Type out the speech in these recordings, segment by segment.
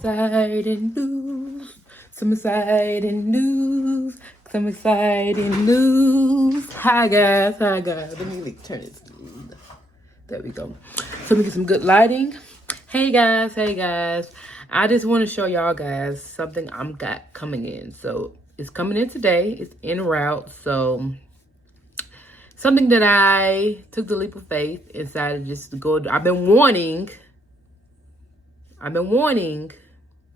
exciting news. Some exciting news. Some exciting news. Hi guys, hi guys. Let me turn this. There we go. So we get some good lighting. Hey guys, hey guys. I just want to show y'all guys something I'm got coming in. So it's coming in today. It's en route. So something that I took the leap of faith and decided just to go. I've been wanting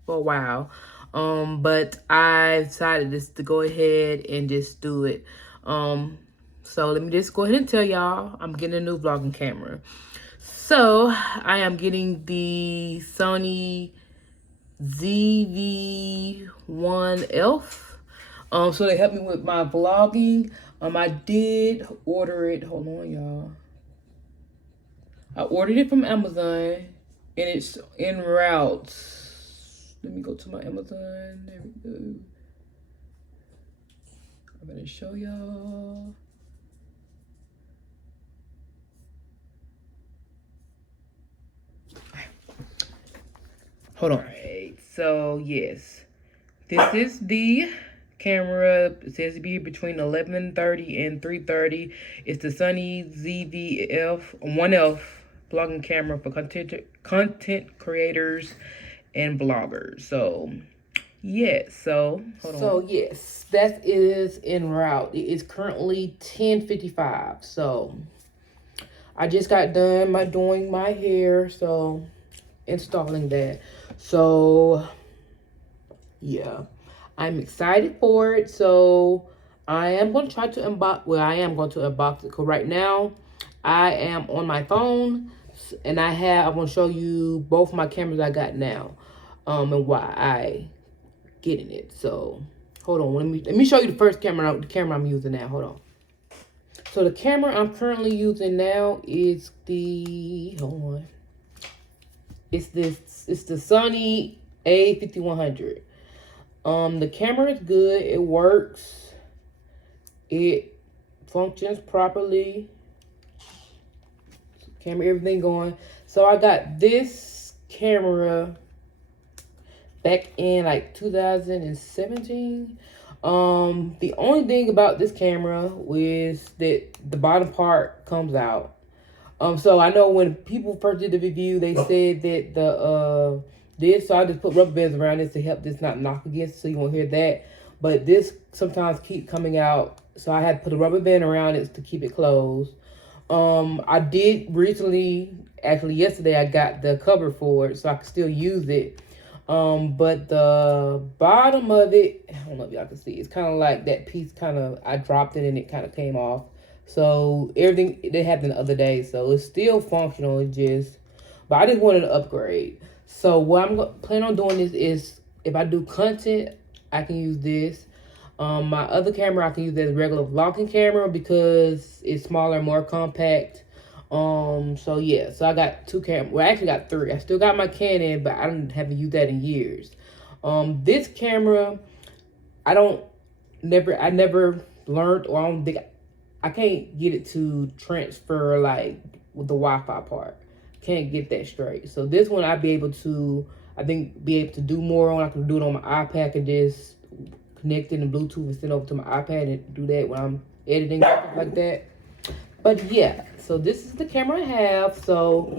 for a while, but I decided just to go ahead and just do it. So let me just go ahead and tell y'all, I'm getting a new vlogging camera. So I am getting the Sony Zv-1f. So they helped me with my vlogging. I did order it. Hold on, y'all. I ordered it from Amazon, and it's en route. Let me go to my Amazon. There we go. I'm gonna show y'all. Hold on. All right. So yes, this is the camera. It says to be between 11:30 and 3:30. It's the Sony Zv-1f vlogging camera for content creators and vloggers. So yes, so hold on. So yes, that is en route. It is currently 10:55. So I just got done doing my hair, so installing that. So yeah, I'm excited for it. So I am going to try to unbox. Well, I am going to unbox it because right now I am on my phone, and I'm going to show you both my cameras I got now, and why I getting it. So hold on, let me show you the first camera. The camera I'm using now. Hold on. So the camera I'm currently using now is the It's the Sony A5100. The camera is good. It works. It functions properly. Camera, everything going. So I got this camera back in like 2017. The only thing about this camera is that the bottom part comes out. So I know when people first did the review, they said that so I just put rubber bands around this to help this not knock against, so you won't hear that. But this sometimes keep coming out, so I had to put a rubber band around it to keep it closed. I did recently, actually yesterday, I got the cover for it, so I can still use it. But the bottom of it, I don't know if y'all can see, it's kind of like that piece I dropped it and it kind of came off. So everything, they happened the other day, so it's still functional. But I just wanted to upgrade. So what I'm planning on doing is if I do content, I can use this. My other camera I can use as a regular vlogging camera because it's smaller, more compact. So yeah, so I got two cameras. Well, I actually got three. I still got my Canon, but I haven't used that in years. This camera, I never learned, or I don't think I can't get it to transfer like with the Wi-Fi part. Can't get that straight. So this one I'll be able to, I think, be able to do more on. I can do it on my iPad and just connect it in Bluetooth and send over to my iPad and do that when I'm editing stuff like that. But yeah, so this is the camera I have. So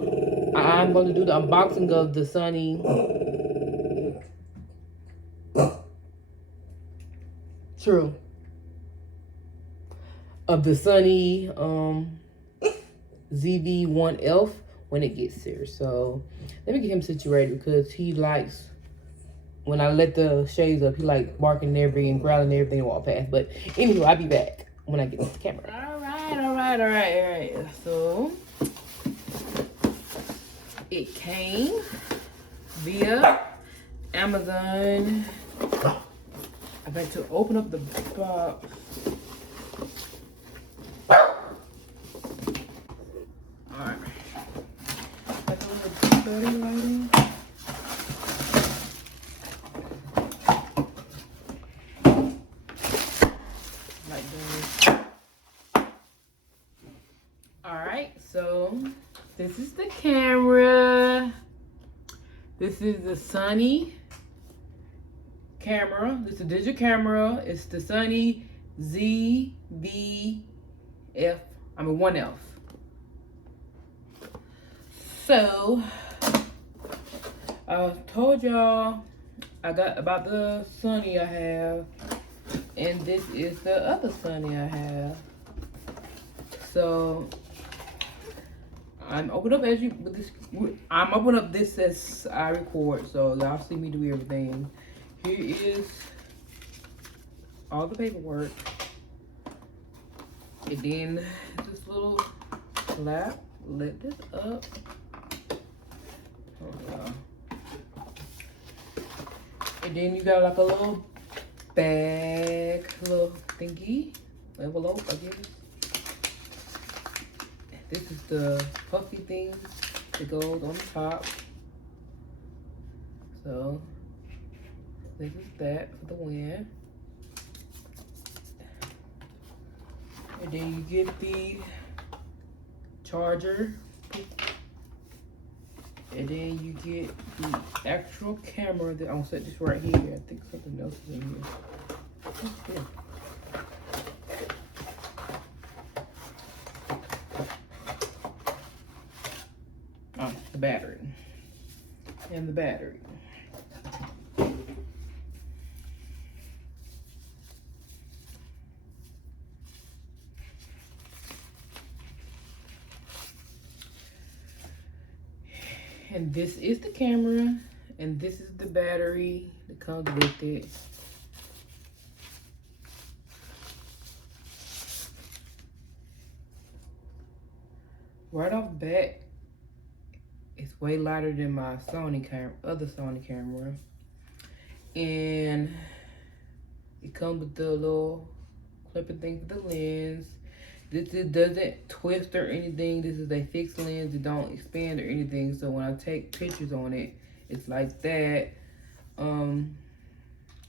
I'm going to do the unboxing of the Sony Sony Zv-1f when it gets here. So let me get him situated because he likes, when I let the shades up, he like barking and everything and growling and everything and walk past. But anyway, I'll be back when I get this camera. All right. So it came via Amazon. I got to open up the box. Alright. Like a little better lighting. Like this. Alright, so this is the camera. This is the Sony camera. This is a digital camera. It's the Sony Zv-1f. So, I told y'all I got about the Sony I have, and this is the other Sony I have. So I'm opening up as you with this. I'm opening up this as I record, so y'all see me do everything. Here is all the paperwork, and then this little flap. Let this up. Oh, and then you got like a little bag, little thingy, envelope, I guess. This is the puffy thing that goes on the top. So this is that for the wind. And then you get the charger. And then you get the actual camera that I'm gonna set this right here. I think something else is in here. Oh, yeah. Oh, the battery. And the battery. And this is the camera, and this is the battery that comes with it. Right off the bat, it's way lighter than my Sony camera, other Sony camera. And it comes with the little clipping thing for the lens. This doesn't twist or anything. This is a fixed lens. It don't expand or anything. So when I take pictures on it, it's like that.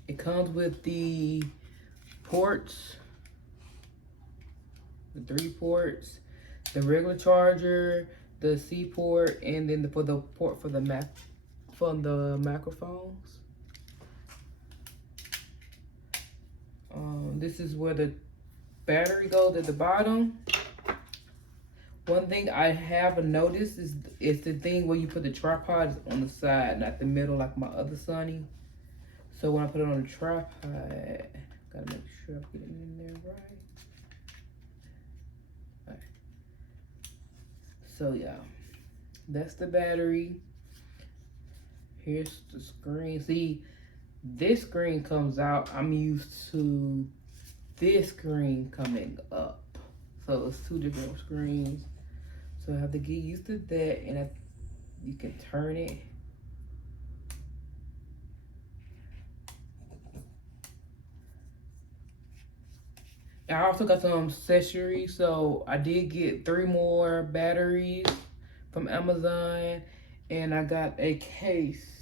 It comes with the ports, the 3 ports, the regular charger, the C port, and then the port for the microphones. This is where the battery goes at the bottom. One thing I have noticed is the thing where you put the tripod is on the side, not the middle like my other Sony. So when I put it on the tripod, gotta make sure I'm getting in there right. Alright. So yeah, that's the battery. Here's the screen. See, this screen comes out. I'm used to this screen coming up. So it's 2 different screens. So I have to get used to that, and you can turn it. I also got some accessories. So I did get 3 more batteries from Amazon, and I got a case.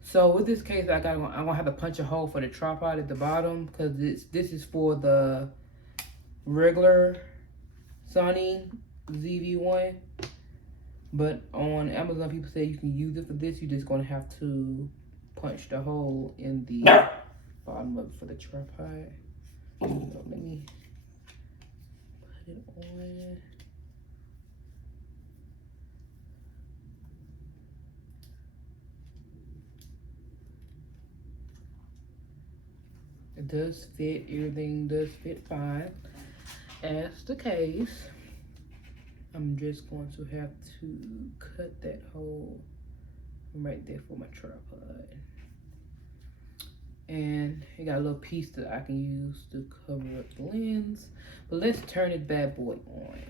So with this case, I'm gonna have to punch a hole for the tripod at the bottom, because this is for the regular Sony Zv-1. But on Amazon, people say you can use it for this. You're just gonna have to punch the hole in the bottom of it for the tripod. So let me put it on. It does fit, everything does fit fine. As the case, I'm just going to have to cut that hole right there for my tripod. And it got a little piece that I can use to cover up the lens. But let's turn this bad boy on.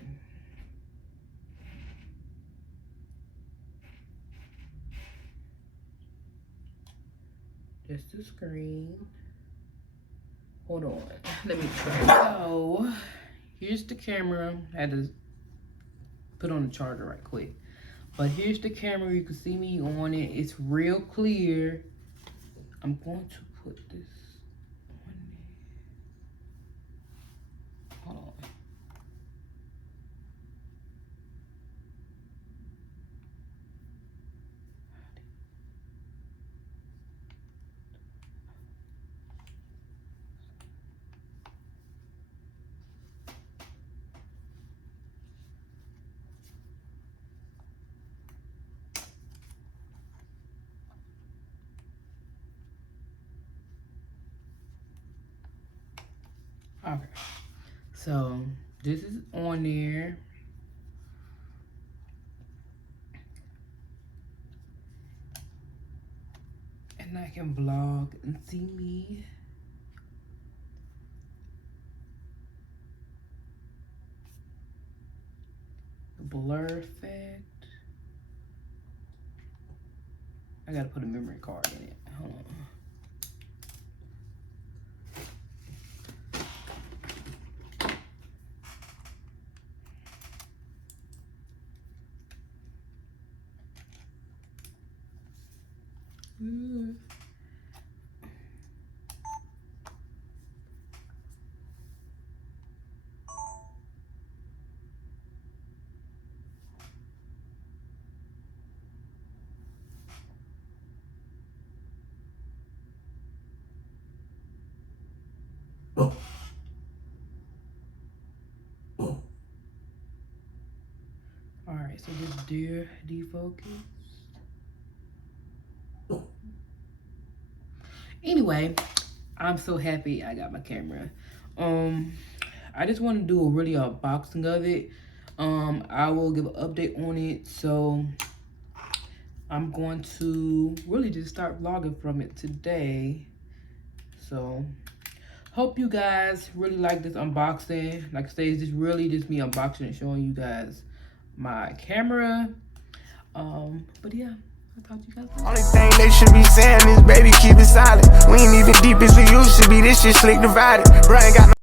That's the screen. Hold on, let me try. So, here's the camera. I had to put on the charger right quick. But here's the camera. You can see me on it. It's real clear. I'm going to put this on there. Hold on. Okay, so this is on there. And I can vlog and see me. The blur effect. I gotta put a memory card in it. Hold on. Alright, so this deer defocus. Anyway, I'm so happy I got my camera. I just want to do a really unboxing of it. I will give an update on it. So I'm going to really just start vlogging from it today. So hope you guys really like this unboxing. Like I say, it's just really just me unboxing and showing you guys my camera. But yeah, I thought you guys liked it. Only thing they should be saying is, baby, keep it silent. We ain't even deep as we used to be. This shit slick divided. Bro, ain't got no